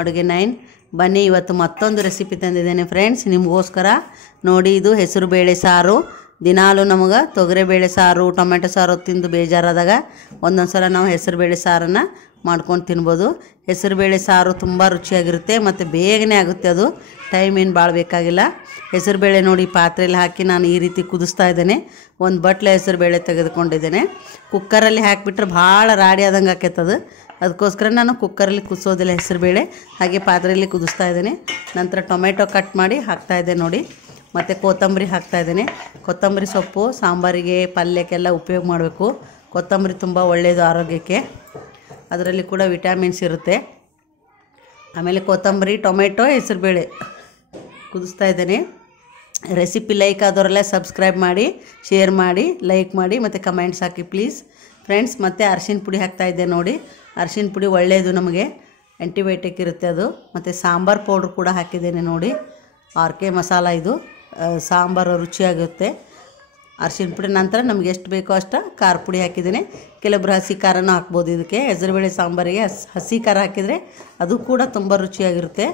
ಅಡುಗೆ 9 ಬನ್ನಿ ಇವತ್ತು ಮತ್ತೊಂದು ರೆಸಿಪಿ ತಂದಿದ್ದೇನೆ ಫ್ರೆಂಡ್ಸ್ ನಿಮಗೋಸ್ಕರ ನೋಡಿ. ಇದು ಹೆಸರು ಬೇಳೆ ಸಾರು. ದಿನಾಲು ನಮಗೆ ತೊಗರೆ ಬೇಳೆ ಸಾರು ಟೊಮೆಟೊ ಸಾರು ತಿಂದು ಬೇಜಾರಾದಾಗ ಒಂದೊಂದು ಸಲ ನಾವು ಹೆಸರು ಬೇಳೆ ಸಾರನ್ನು ಮಾಡ್ಕೊಂಡು ತಿನ್ಬೋದು. ಹೆಸರು ಬೇಳೆ ಸಾರು ತುಂಬ ರುಚಿಯಾಗಿರುತ್ತೆ ಮತ್ತು ಬೇಗನೆ ಆಗುತ್ತೆ. ಅದು ಟೈಮ್ ಏನು ಭಾಳ ಬೇಕಾಗಿಲ್ಲ. ಹೆಸರು ಬೇಳೆ ನೋಡಿ ಪಾತ್ರೆಯಲ್ಲಿ ಹಾಕಿ ನಾನು ಈ ರೀತಿ ಕುದಿಸ್ತಾ ಇದ್ದೇನೆ. ಒಂದು ಬಟ್ಲೆ ಹೆಸರು ಬೇಳೆ ತೆಗೆದುಕೊಂಡಿದ್ದೇನೆ. ಕುಕ್ಕರಲ್ಲಿ ಹಾಕಿಬಿಟ್ರೆ ಭಾಳ ರಾಡಿ ಆದಂಗೆ ಆಕೈತದು. ಅದಕ್ಕೋಸ್ಕರ ನಾನು ಕುಕ್ಕರಲ್ಲಿ ಕುದಿಸೋದಿಲ್ಲ ಹೆಸರು ಬೇಳೆ, ಹಾಗೆ ಪಾತ್ರೆಯಲ್ಲಿ ಕುದಿಸ್ತಾ ಇದ್ದೇನೆ. ನಂತರ ಟೊಮೆಟೊ ಕಟ್ ಮಾಡಿ ಹಾಕ್ತಾಯಿದ್ದೆ ನೋಡಿ. ಮತ್ತು ಕೊತ್ತಂಬರಿ ಹಾಕ್ತಾಯಿದ್ದೇನೆ. ಕೊತ್ತಂಬರಿ ಸೊಪ್ಪು ಸಾಂಬಾರಿಗೆ ಪಲ್ಯಕ್ಕೆಲ್ಲ ಉಪಯೋಗ ಮಾಡಬೇಕು. ಕೊತ್ತಂಬರಿ ತುಂಬ ಒಳ್ಳೆಯದು ಆರೋಗ್ಯಕ್ಕೆ, ಅದರಲ್ಲಿ ಕೂಡ ವಿಟಮಿನ್ಸ್ ಇರುತ್ತೆ. ಆಮೇಲೆ ಕೊತ್ತಂಬರಿ ಟೊಮೆಟೊ ಹೆಸರುಬೇಳೆ ಕುದಿಸ್ತಾ ಇದ್ದೇನೆ. ರೆಸಿಪಿ ಲೈಕ್ ಆದವರೆಲ್ಲ ಸಬ್ಸ್ಕ್ರೈಬ್ ಮಾಡಿ, ಶೇರ್ ಮಾಡಿ, ಲೈಕ್ ಮಾಡಿ ಮತ್ತು ಕಮೆಂಟ್ಸ್ ಹಾಕಿ ಪ್ಲೀಸ್ ಫ್ರೆಂಡ್ಸ್. ಮತ್ತು ಅರಿಶಿನ ಪುಡಿ ಹಾಕ್ತಾಯಿದ್ದೆ ನೋಡಿ. ಅರಿಶಿನ ಪುಡಿ ಒಳ್ಳೆಯದು, ನಮಗೆ ಆ್ಯಂಟಿಬಯೋಟಿಕ್ ಇರುತ್ತೆ ಅದು. ಮತ್ತು ಸಾಂಬಾರು ಪೌಡ್ರ್ ಕೂಡ ಹಾಕಿದ್ದೇನೆ ನೋಡಿ. ಆರ್ಕೆ ಮಸಾಲ, ಇದು ಸಾಂಬಾರು ರುಚಿಯಾಗುತ್ತೆ. ಅರಿಶಿನ ಪುಡಿ ನಂತರ ನಮ್ಗೆ ಎಷ್ಟು ಬೇಕೋ ಅಷ್ಟು ಖಾರ ಪುಡಿ ಹಾಕಿದ್ದೇನೆ. ಕೆಲವೊಬ್ಬರು ಹಸಿ ಖಾರನೂ ಹಾಕ್ಬೋದು. ಇದಕ್ಕೆ ಹೆಸರುಬೇಳೆ ಸಾಂಬಾರಿಗೆ ಹಸಿ ಖಾರ ಹಾಕಿದರೆ ಅದು ಕೂಡ ತುಂಬ ರುಚಿಯಾಗಿರುತ್ತೆ.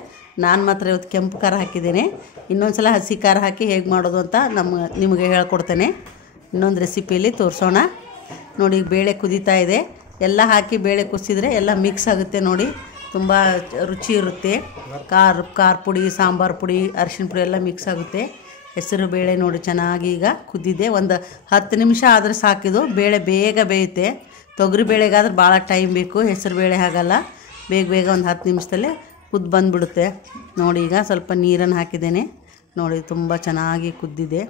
ನಾನು ಮಾತ್ರ ಇವತ್ತು ಕೆಂಪು ಖಾರ ಹಾಕಿದ್ದೇನೆ. ಇನ್ನೊಂದು ಸಲ ಹಸಿ ಖಾರ ಹಾಕಿ ಹೇಗೆ ಮಾಡೋದು ಅಂತ ನಿಮಗೆ ಹೇಳ್ಕೊಡ್ತೇನೆ. ಇನ್ನೊಂದು ರೆಸಿಪಿಯಲ್ಲಿ ತೋರಿಸೋಣ ನೋಡಿ. ಬೇಳೆ ಕುದೀತಾ ಇದೆ. ಎಲ್ಲ ಹಾಕಿ ಬೇಳೆ ಕುದಿಸಿದ್ರೆ ಎಲ್ಲ ಮಿಕ್ಸ್ ಆಗುತ್ತೆ ನೋಡಿ, ತುಂಬ ರುಚಿ ಇರುತ್ತೆ. ಖಾರ ಪುಡಿ, ಸಾಂಬಾರು ಪುಡಿ, ಅರಿಶಿನ ಪುಡಿ ಎಲ್ಲ ಮಿಕ್ಸ್ ಆಗುತ್ತೆ. ಹೆಸರು ಬೇಳೆ ನೋಡಿ ಚೆನ್ನಾಗಿ ಈಗ ಕುದ್ದಿದೆ. ಒಂದು 10 ನಿಮಿಷ ಆದರೆ ಸಾಕಿದು. ಬೇಳೆ ಬೇಗ ಬೇಯುತ್ತೆ. ತೊಗರಿ ಬೇಳೆಗಾದ್ರೆ ಭಾಳ ಟೈಮ್ ಬೇಕು, ಹೆಸರು ಬೇಳೆ ಹಾಗಲ್ಲ. ಬೇಗ ಒಂದು 10 ನಿಮಿಷದಲ್ಲೇ ಕುದ್ದು ಬಂದುಬಿಡುತ್ತೆ ನೋಡಿ. ಈಗ ಸ್ವಲ್ಪ ನೀರನ್ನು ಹಾಕಿದ್ದೇನೆ ನೋಡಿ, ತುಂಬ ಚೆನ್ನಾಗಿ ಕುದ್ದಿದೆ.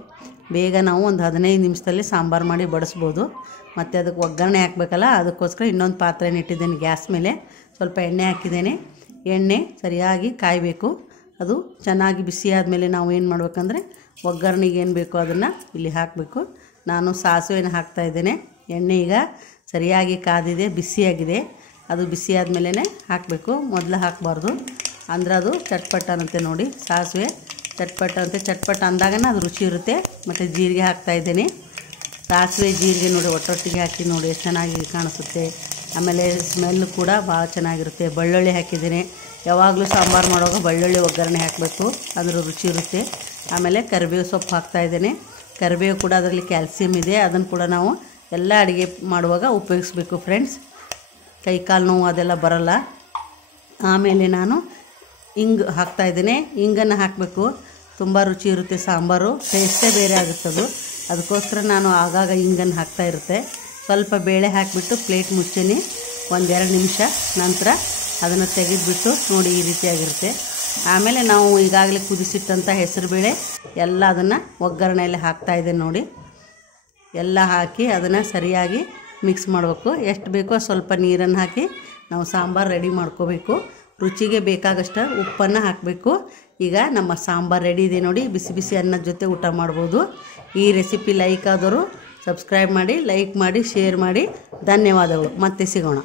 ಬೇಗ ನಾವು ಒಂದು 15 ನಿಮಿಷದಲ್ಲಿ ಸಾಂಬಾರು ಮಾಡಿ ಬಡಿಸ್ಬೋದು. ಮತ್ತು ಅದಕ್ಕೆ ಒಗ್ಗರಣೆ ಹಾಕಬೇಕಲ್ಲ, ಅದಕ್ಕೋಸ್ಕರ ಇನ್ನೊಂದು ಪಾತ್ರೆನ ಇಟ್ಟಿದ್ದೇನೆ ಗ್ಯಾಸ್ ಮೇಲೆ. ಸ್ವಲ್ಪ ಎಣ್ಣೆ ಹಾಕಿದ್ದೇನೆ. ಎಣ್ಣೆ ಸರಿಯಾಗಿ ಕಾಯಬೇಕು. ಅದು ಚೆನ್ನಾಗಿ ಬಿಸಿ ಆದಮೇಲೆ ನಾವು ಏನು ಮಾಡಬೇಕಂದ್ರೆ ಒಗ್ಗರಣೆಗೆ ಏನು ಬೇಕೋ ಅದನ್ನು ಇಲ್ಲಿ ಹಾಕಬೇಕು. ನಾನು ಸಾಸಿವೆನ ಹಾಕ್ತಾಯಿದ್ದೇನೆ. ಎಣ್ಣೆ ಈಗ ಸರಿಯಾಗಿ ಕಾದಿದೆ, ಬಿಸಿಯಾಗಿದೆ. ಅದು ಬಿಸಿ ಆದಮೇಲೆ ಹಾಕಬೇಕು, ಮೊದಲು ಹಾಕಬಾರ್ದು, ಅಂದ್ರೆ ಅದು ಚಟ್ಪಟ್ ಅನ್ನತ್ತೆ ನೋಡಿ. ಸಾಸಿವೆ ಚಟ್ಪಟ್ ಅಂತೆ, ಚಟ್ಪಟ್ ಅಂದಾಗನೇ ಅದು ರುಚಿ ಇರುತ್ತೆ. ಮತ್ತು ಜೀರಿಗೆ ಹಾಕ್ತಾಯಿದ್ದೇನೆ. ಸಾಸಿವೆ ಜೀರಿಗೆ ನೋಡಿ ಒಟ್ಟೊಟ್ಟಿಗೆ ಹಾಕಿ ನೋಡಿ ಎಷ್ಟು ಚೆನ್ನಾಗಿ ಕಾಣಿಸುತ್ತೆ. ಆಮೇಲೆ ಸ್ಮೆಲ್ ಕೂಡ ಭಾಳ ಚೆನ್ನಾಗಿರುತ್ತೆ. ಬೆಳ್ಳುಳ್ಳಿ ಹಾಕಿದ್ದೇನೆ. ಯಾವಾಗಲೂ ಸಾಂಬಾರು ಮಾಡುವಾಗ ಬೆಳ್ಳುಳ್ಳಿ ಒಗ್ಗರಣೆ ಹಾಕಬೇಕು, ಅಂದ್ರೆ ರುಚಿ ಇರುತ್ತೆ. ಆಮೇಲೆ ಕರಿಬೇವು ಸೊಪ್ಪು ಹಾಕ್ತಾಯಿದ್ದೇನೆ. ಕರಿಬೇವು ಕೂಡ ಅದರಲ್ಲಿ ಕ್ಯಾಲ್ಸಿಯಂ ಇದೆ, ಅದನ್ನು ಕೂಡ ನಾವು ಎಲ್ಲ ಅಡುಗೆ ಮಾಡುವಾಗ ಉಪಯೋಗಿಸ್ಬೇಕು ಫ್ರೆಂಡ್ಸ್. ಕೈ ಕಾಲು ನೋವು ಅದೆಲ್ಲ ಬರಲ್ಲ. ಆಮೇಲೆ ನಾನು ಹಿಂಗೆ ಹಾಕ್ತಾಯಿದ್ದೇನೆ. ಹಿಂಗನ್ನು ಹಾಕಬೇಕು, ತುಂಬ ರುಚಿ ಇರುತ್ತೆ ಸಾಂಬಾರು, ಟೇಸ್ಟೇ ಬೇರೆ ಆಗುತ್ತದು. ಅದಕ್ಕೋಸ್ಕರ ನಾನು ಆಗಾಗ ಹಿಂಗನ್ನು ಹಾಕ್ತಾಯಿರುತ್ತೆ. ಸ್ವಲ್ಪ ಬೇಳೆ ಹಾಕಿಬಿಟ್ಟು ಪ್ಲೇಟ್ ಮುಚ್ಚೀನಿ 1-2 ನಿಮಿಷ. ನಂತರ ಅದನ್ನು ತೆಗೆದುಬಿಟ್ಟು ನೋಡಿ ಈ ರೀತಿಯಾಗಿರುತ್ತೆ. ಆಮೇಲೆ ನಾವು ಈಗಾಗಲೇ ಕುದಿಸಿಟ್ಟಂಥ ಹೆಸರುಬೇಳೆ ಎಲ್ಲ ಅದನ್ನು ಒಗ್ಗರಣೆಯಲ್ಲಿ ಹಾಕ್ತಾಯಿದ್ದೆ ನೋಡಿ. ಎಲ್ಲ ಹಾಕಿ ಅದನ್ನು ಸರಿಯಾಗಿ ಮಿಕ್ಸ್ ಮಾಡಬೇಕು. ಎಷ್ಟು ಬೇಕೋ ಸ್ವಲ್ಪ ನೀರನ್ನು ಹಾಕಿ ನಾವು ಸಾಂಬಾರು ರೆಡಿ ಮಾಡ್ಕೋಬೇಕು. ರುಚಿಗೆ ಬೇಕಾಗಷ್ಟು ಉಪ್ಪನ್ನು ಹಾಕಬೇಕು. ಈಗ ನಮ್ಮ ಸಾಂಬಾರು ರೆಡಿ ಇದೆ ನೋಡಿ. ಬಿಸಿ ಬಿಸಿ ಅನ್ನದ ಜೊತೆ ಊಟ ಮಾಡ್ಬೋದು. ಈ ರೆಸಿಪಿ ಲೈಕ್ ಆದವರು ಸಬ್ಸ್ಕ್ರೈಬ್ ಮಾಡಿ, ಲೈಕ್ ಮಾಡಿ, ಶೇರ್ ಮಾಡಿ. ಧನ್ಯವಾದಗಳು. ಮತ್ತೆ ಸಿಗೋಣ.